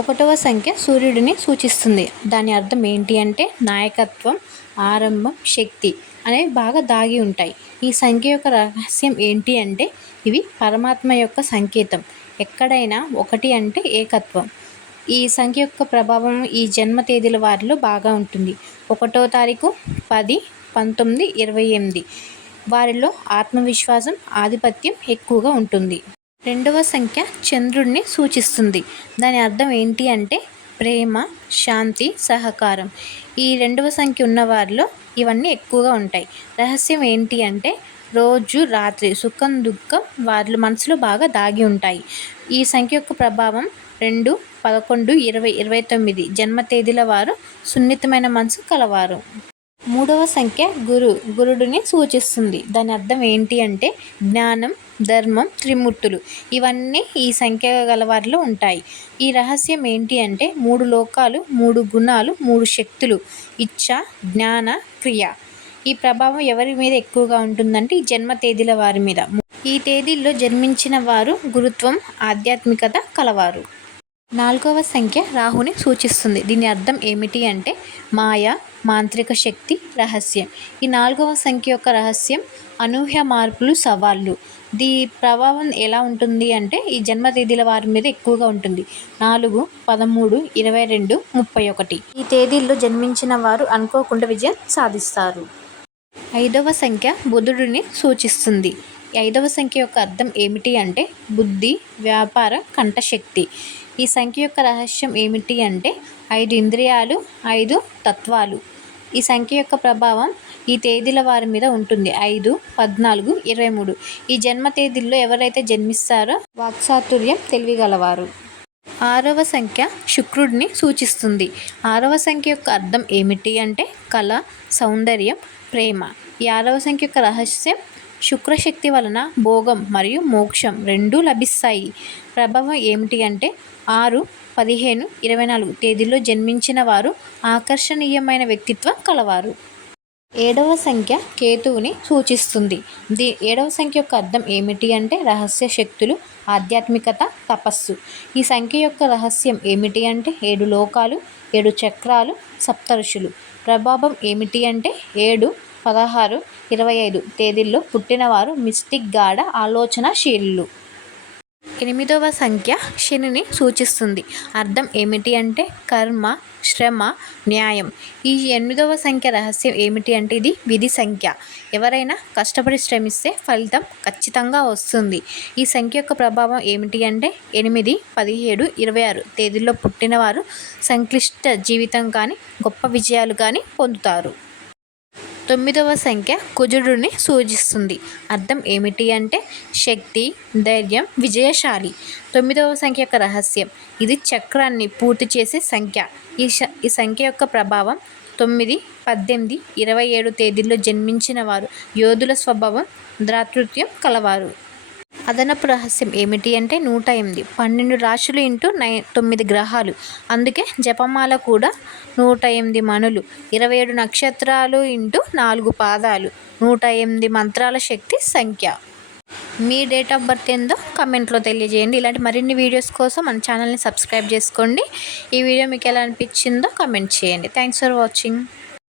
ఒకటవ సంఖ్య సూర్యుడిని సూచిస్తుంది. దాని అర్థం ఏంటి అంటే నాయకత్వం ఆరంభం శక్తి అనేవి బాగా దాగి ఉంటాయి. ఈ సంఖ్య యొక్క రహస్యం ఏంటి అంటే ఇవి పరమాత్మ యొక్క సంకేతం. ఎక్కడైనా ఒకటి అంటే ఏకత్వం. ఈ సంఖ్య యొక్క ప్రభావం ఈ జన్మ తేదీల వారిలో బాగా ఉంటుంది. ఒకటో తారీఖు పది పంతొమ్మిది ఇరవై ఎనిమిది. వారిలో ఆత్మవిశ్వాసం ఆధిపత్యం ఎక్కువగా ఉంటుంది. రెండవ సంఖ్య చంద్రుడిని సూచిస్తుంది. దాని అర్థం ఏంటి అంటే ప్రేమ శాంతి సహకారం. ఈ రెండవ సంఖ్య ఉన్న వారిలో ఇవన్నీ ఎక్కువగా ఉంటాయి. రహస్యం ఏంటి అంటే రోజు రాత్రి సుఖం దుఃఖం వాళ్ళ మనసులో బాగా దాగి ఉంటాయి. ఈ సంఖ్య యొక్క ప్రభావం రెండు పదకొండు ఇరవై ఇరవై తొమ్మిది జన్మ తేదీల వారు సున్నితమైన మనసు కలవారు. మూడవ సంఖ్య గురు. గురుడిని సూచిస్తుంది. దాని అర్థం ఏంటి అంటే జ్ఞానం ధర్మం త్రిమూర్తులు. ఇవన్నీ ఈ సంఖ్య గల వారిలో ఉంటాయి. ఈ రహస్యం ఏంటి అంటే మూడు లోకాలు మూడు గుణాలు మూడు శక్తులు. ఇచ్ఛ జ్ఞాన క్రియ. ఈ ప్రభావం ఎవరి మీద ఎక్కువగా ఉంటుందంటే ఈ జన్మ తేదీల వారి మీద. ఈ తేదీల్లో జన్మించిన వారు గురుత్వం ఆధ్యాత్మికత కలవారు. నాలుగవ సంఖ్య రాహుని సూచిస్తుంది. దీని అర్థం ఏమిటి అంటే మాయ మాంత్రిక శక్తి రహస్యం. ఈ నాలుగవ సంఖ్య యొక్క రహస్యం అనూహ్య మార్పులు సవాళ్ళు దీ ప్రభావం ఎలా ఉంటుంది అంటే ఈ జన్మ తేదీల వారి మీద ఎక్కువగా ఉంటుంది. నాలుగు పదమూడు ఇరవై రెండు ముప్పై ఒకటి. ఈ తేదీల్లో జన్మించిన వారు అనుకోకుండా విజయం సాధిస్తారు. ఐదవ సంఖ్య బుధుడిని సూచిస్తుంది. ఐదవ సంఖ్య యొక్క అర్థం ఏమిటి అంటే బుద్ధి వ్యాపార కంఠశక్తి. ఈ సంఖ్య యొక్క రహస్యం ఏమిటి అంటే ఐదు ఇంద్రియాలు ఐదు తత్వాలు. ఈ సంఖ్య యొక్క ప్రభావం ఈ తేదీల వారి మీద ఉంటుంది. ఐదు పద్నాలుగు ఇరవై మూడు. ఈ జన్మ తేదీల్లో ఎవరైతే జన్మిస్తారో వాక్సాతుర్యం తెలివిగలవారు. ఆరవ సంఖ్య శుక్రుడిని సూచిస్తుంది. ఆరవ సంఖ్య యొక్క అర్థం ఏమిటి అంటే కళ సౌందర్యం ప్రేమ. ఈ ఆరవ సంఖ్య యొక్క రహస్యం శుక్రశక్తి వలన భోగం మరియు మోక్షం రెండూ లభిస్తాయి. ప్రభావం ఏమిటి అంటే ఆరు పదిహేను ఇరవై నాలుగు తేదీల్లో జన్మించిన వారు ఆకర్షణీయమైన వ్యక్తిత్వం కలవారు. ఏడవ సంఖ్య కేతువుని సూచిస్తుంది. దీ ఏడవ సంఖ్య యొక్క అర్థం ఏమిటి అంటే రహస్య శక్తులు ఆధ్యాత్మికత తపస్సు. ఈ సంఖ్య యొక్క రహస్యం ఏమిటి అంటే ఏడు లోకాలు ఏడు చక్రాలు సప్తఋషులు ప్రభావం ఏమిటి అంటే ఏడు పదహారు ఇరవై ఐదు తేదీల్లో పుట్టినవారు మిస్టిక్ గాఢ ఆలోచనశీలు ఎనిమిదవ సంఖ్య శనిని సూచిస్తుంది. అర్థం ఏమిటి అంటే కర్మ శ్రమ న్యాయం. ఈ ఎనిమిదవ సంఖ్య రహస్యం ఏమిటి అంటే ఇది విధి సంఖ్య. ఎవరైనా కష్టపడి శ్రమిస్తే ఫలితం ఖచ్చితంగా వస్తుంది. ఈ సంఖ్య యొక్క ప్రభావం ఏమిటి అంటే ఎనిమిది పదిహేడు ఇరవై ఆరు తేదీల్లో పుట్టినవారు సంక్లిష్ట జీవితం కానీ గొప్ప విజయాలు కానీ పొందుతారు. తొమ్మిదవ సంఖ్య కుజుడుని సూచిస్తుంది. అర్థం ఏమిటి అంటే శక్తి ధైర్యం విజయశాలి. తొమ్మిదవ సంఖ్య యొక్క రహస్యం. ఇది చక్రాన్ని పూర్తి చేసే సంఖ్య. ఈ శ ఈ సంఖ్య యొక్క ప్రభావం తొమ్మిది పద్దెనిమిది ఇరవై ఏడు తేదీల్లో జన్మించిన వారు. యోధుల స్వభావం ద్రాతృత్యం కలవారు. అదనపు రహస్యం ఏమిటి అంటే నూట ఎనిమిది. పన్నెండు రాశులు ఇంటూ నై తొమ్మిది గ్రహాలు. అందుకే జపమాల కూడా నూట ఎనిమిది మనులు. ఇరవై ఏడు నక్షత్రాలు ఇంటూ నాలుగు పాదాలు. నూట ఎనిమిది మంత్రాల శక్తి సంఖ్య. మీ డేట్ ఆఫ్ బర్త్ ఏందో కమెంట్లో తెలియజేయండి. ఇలాంటి మరిన్ని వీడియోస్ కోసం మన ఛానల్ని సబ్స్క్రైబ్ చేసుకోండి. ఈ వీడియో మీకు ఎలా అనిపించిందో కమెంట్ చేయండి. Thanks for watching.